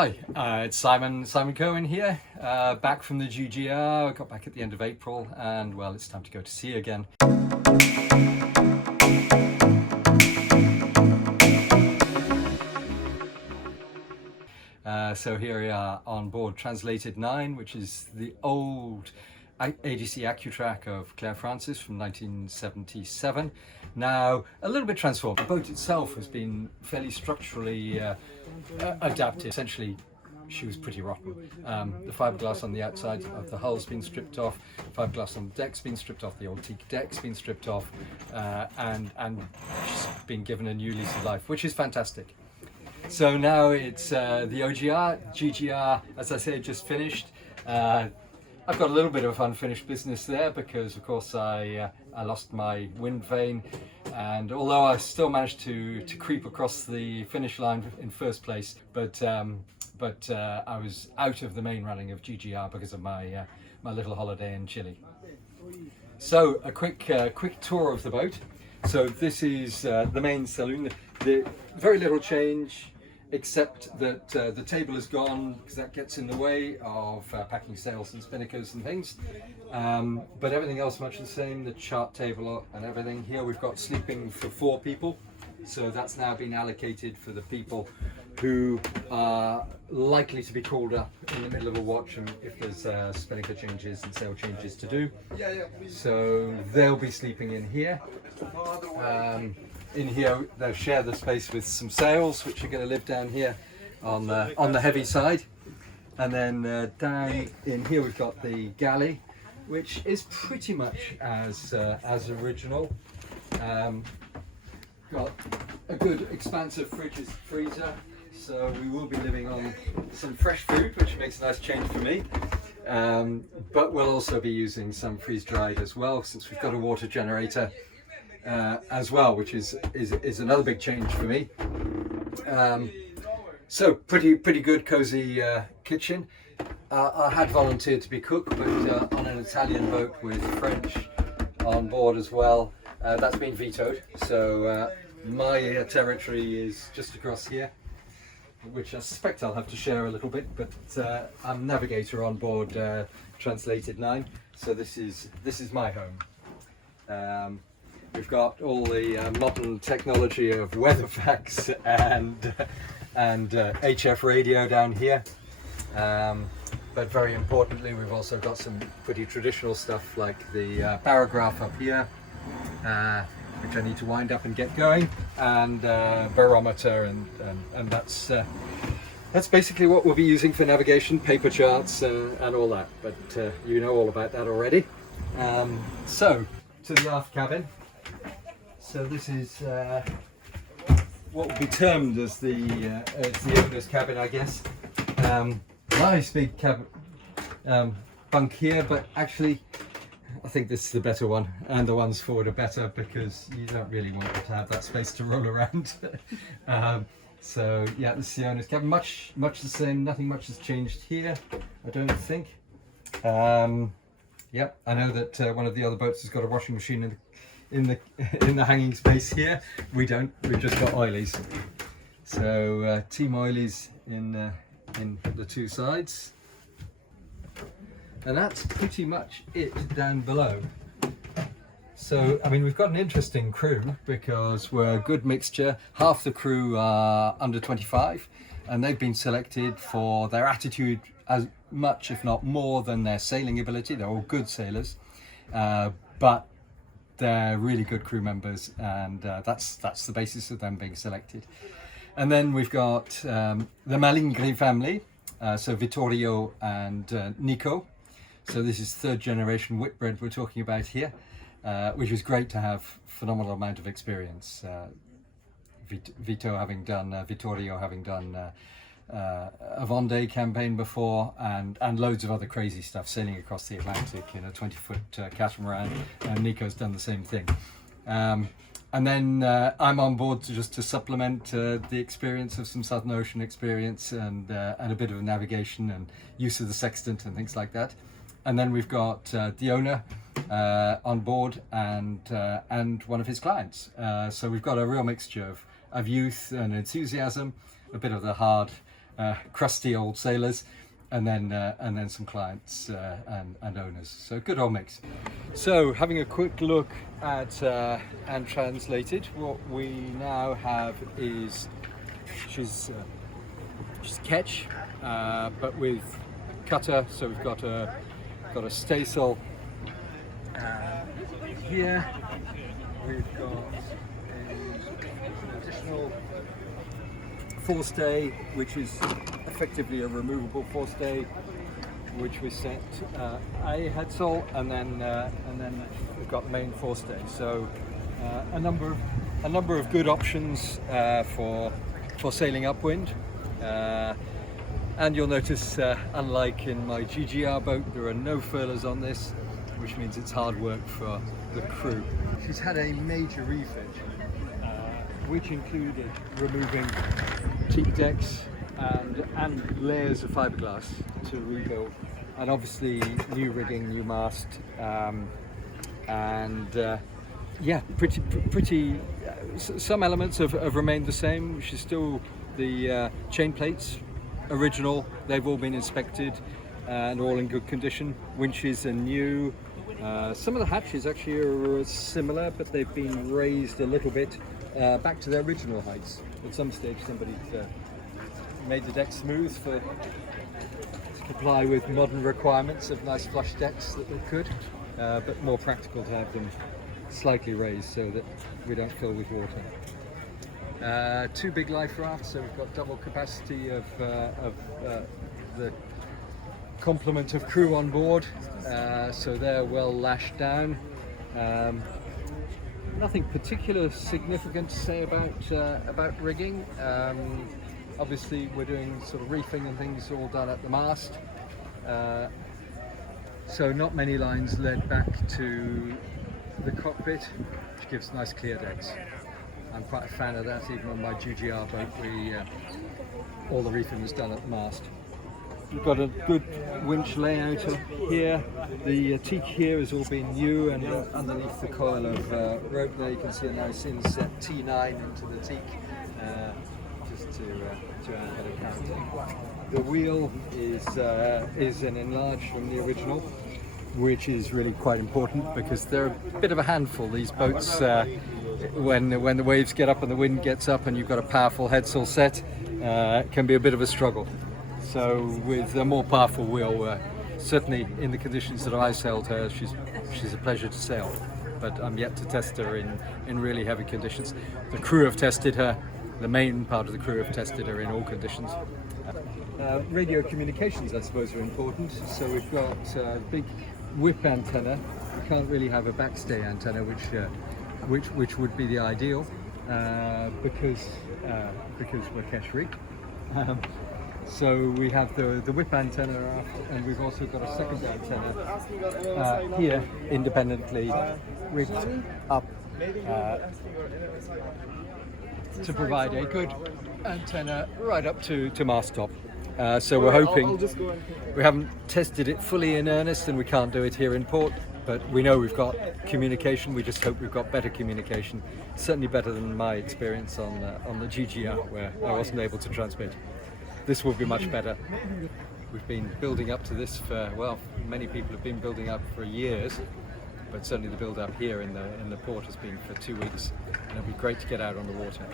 Hi, it's Simon Curwen here, back from the GGR. I got back at the end of April and well, it's time to go to sea again. So here we are on board Translated 9, which is the old ADC AccuTrack of Claire Francis from 1977. Now a little bit transformed. The boat itself has been fairly structurally adapted. Essentially, she was pretty rotten. The fiberglass on the outside of the hull's been stripped off, fiberglass on the deck's been stripped off, the old teak deck's been stripped off, and she's been given a new lease of life, which is fantastic. So now it's the GGR, as I say, just finished. I've got a little bit of unfinished business there because, of course, I lost my wind vane, and although I still managed to creep across the finish line in first place, but I was out of the main running of GGR because of my my little holiday in Chile. So a quick tour of the boat. So this is the main saloon. The very little change, except that the table is gone because that gets in the way of packing sails and spinnakers and things. But everything else much the same, the chart table and everything. Here we've got sleeping for 4 people. So that's now been allocated for the people who are likely to be called up in the middle of a watch and if there's spinnaker changes and sail changes to do. So they'll be sleeping in here. In here they'll share the space with some sails which are going to live down here on the heavy side, and then down in here we've got the galley, which is pretty much as original. Got a good expansive freezer, so we will be living on some fresh food, which makes a nice change for me. But we'll also be using some freeze dried as well, since we've got a water generator as well, which is another big change for me. So pretty good cozy kitchen. I had volunteered to be cook, but on an Italian boat with French on board as well, that's been vetoed. So my territory is just across here, which I suspect I'll have to share a little bit, but I'm navigator on board Translated 9, so this is my home. We've got all the modern technology of weatherfax and HF radio down here, but very importantly we've also got some pretty traditional stuff like the barograph up here, which I need to wind up and get going, and barometer, and that's basically what we'll be using for navigation, paper charts and all that, but you know all about that already. So to the aft cabin. So this is what would be termed as the owner's cabin, I guess. Nice big cabin bunk here, but actually I think this is the better one, and the ones forward are better because you don't really want to have that space to roll around. So yeah, this is the owner's cabin, much the same. Nothing much has changed here, I don't think. Yeah, I know that one of the other boats has got a washing machine in the hanging space here. We don't. We've just got oilies. So team oilies in the 2 sides, and that's pretty much it down below. So I mean, we've got an interesting crew because we're a good mixture. Half the crew are under 25, and they've been selected for their attitude as much, if not more, than their sailing ability. They're all good sailors, but they're really good crew members, and that's the basis of them being selected. And then we've got the Malingri family, so Vittorio and Nico. So this is 3rd generation Whitbread we're talking about here, which is great to have phenomenal amount of experience. Vittorio having done a Vendée campaign before, and loads of other crazy stuff, sailing across the Atlantic in a 20-foot catamaran, and Nico's done the same thing. And then I'm on board to supplement the experience of some Southern Ocean experience and a bit of navigation and use of the sextant and things like that. And then we've got the owner on board and one of his clients. So we've got a real mixture of youth and enthusiasm, a bit of the hard crusty old sailors, and then some clients and owners. So good old mix. So having a quick look at and translated, what we now have is she's ketch, but with cutter. So we've got a staysail here. We've got an additional forestay, which is effectively a removable forestay, which we set a headsail, and then we've got the main forestay. So a number of good options for sailing upwind. And you'll notice, unlike in my GGR boat, there are no furlers on this, which means it's hard work for the crew. She's had a major refit, which included removing teak decks and layers of fiberglass to rebuild, and obviously new rigging, new mast, yeah, pretty. Some elements have remained the same, which is still the chain plates, original. They've all been inspected and all in good condition. Winches are new. Some of the hatches actually are similar, but they've been raised a little bit back to their original heights. At some stage, somebody made the deck smooth to comply with modern requirements of nice flush decks that they could, but more practical to have them slightly raised so that we don't fill with water. Two big life rafts, so we've got double capacity of the complement of crew on board, so they're well lashed down. Nothing particular significant to say about rigging. Obviously we're doing sort of reefing and things all done at the mast, so not many lines led back to the cockpit, which gives nice clear decks. I'm quite a fan of that. Even on my GGR boat, all the reefing was done at the mast. We've got a good winch layout here. The teak here has all been new, and underneath the coil of rope there you can see a nice inset T9 into the teak, just to add a bit of character. The wheel is an enlarged from the original, which is really quite important because they're a bit of a handful, these boats. When the waves get up and the wind gets up and you've got a powerful headsail set, it can be a bit of a struggle. So with a more powerful wheel, certainly in the conditions that I sailed her, she's a pleasure to sail. But I'm yet to test her in really heavy conditions. The crew have tested her. The main part of the crew have tested her in all conditions. Radio communications, I suppose, are important. So we've got a big whip antenna. We can't really have a backstay antenna, which would be the ideal, because we're cash rigged. So we have the whip antenna, and we've also got a second antenna here, independently rigged up to provide a good antenna right up to mast top. So we're hoping, we haven't tested it fully in earnest and we can't do it here in port, but we know we've got communication. We just hope we've got better communication, certainly better than my experience on the GGR, where I wasn't able to transmit. This will be much better. We've been building up to this for, well, many people have been building up for years, but certainly the build up here in the port has been for 2 weeks, and it'll be great to get out on the water.